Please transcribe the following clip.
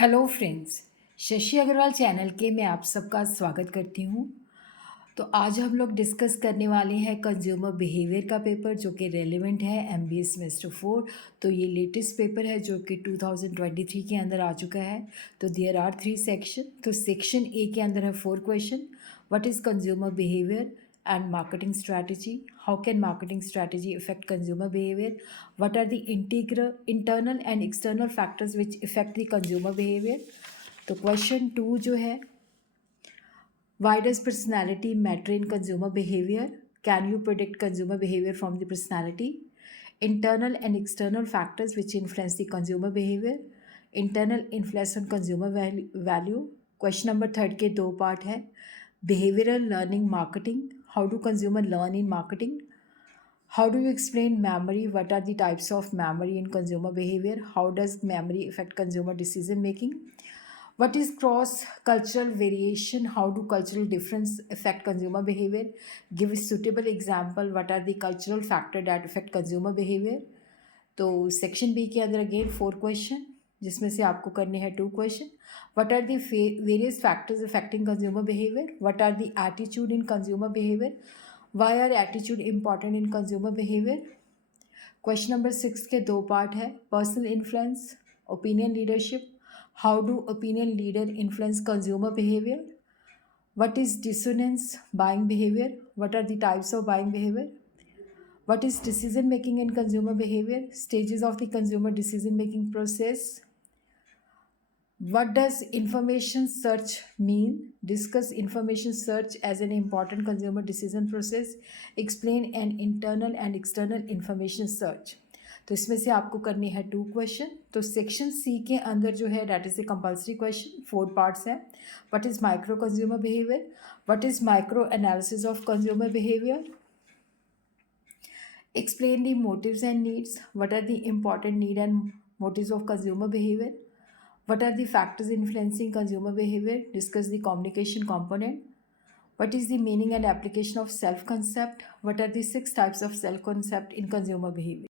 Hello friends, Shashi Agrawal channel के मैं आप सबका स्वागत करती हूँ। तो आज हम लोग डिस्कस करने वाले हैं कंज्यूमर बिहेवियर का पेपर जो कि रेलेवेंट है एमबीए सेमेस्टर 4। तो ये लेटेस्ट पेपर है जो कि 2023 के अंदर आ चुका है। तो देयर आर 3 सेक्शन। तो सेक्शन ए के अंदर है 4 question. What is consumer behaviour and marketing strategy? How can marketing strategy affect consumer behavior? What are the internal and external factors which affect the consumer behavior? तो question 2 जो है, why does personality matter in consumer behavior? Can you predict consumer behavior from the personality? Internal and external factors which influence the consumer behavior. Internal influence on consumer value. Question number 3 के 2 part है, behavioral learning marketing. How do consumer learn in marketing? How do you explain memory? What are the types of memory in consumer behavior? How does memory affect consumer decision making? What is cross cultural variation? How do cultural difference affect consumer behavior? Give a suitable example. What are the cultural factors that affect consumer behavior? तो section B के अंदर again 4 question, जिसमें से आपको करने हैं 2 question. What are the various factors affecting consumer behaviour? What are the attitude in consumer behaviour? Why are attitude important in consumer behaviour? Question number 6 के 2 part है, personal influence, opinion leadership. How do opinion leader influence consumer behaviour? What is dissonance buying behaviour? What are the types of buying behaviour? What is decision making in consumer behavior? Stages of the consumer decision making process. What does information search mean? Discuss information search as an important consumer decision process. Explain an internal and external information search. तो इसमें से आपको करनी है 2 question. तो section C के अंदर जो है that is a compulsory question, 4 parts हैं. What is micro consumer behaviour? What is micro analysis of consumer behaviour? Explain the motives and needs. What are the important need and motives of consumer behavior? What are the factors influencing consumer behavior? Discuss the communication component. What is the meaning and application of self-concept? What are the 6 types of self-concept in consumer behavior?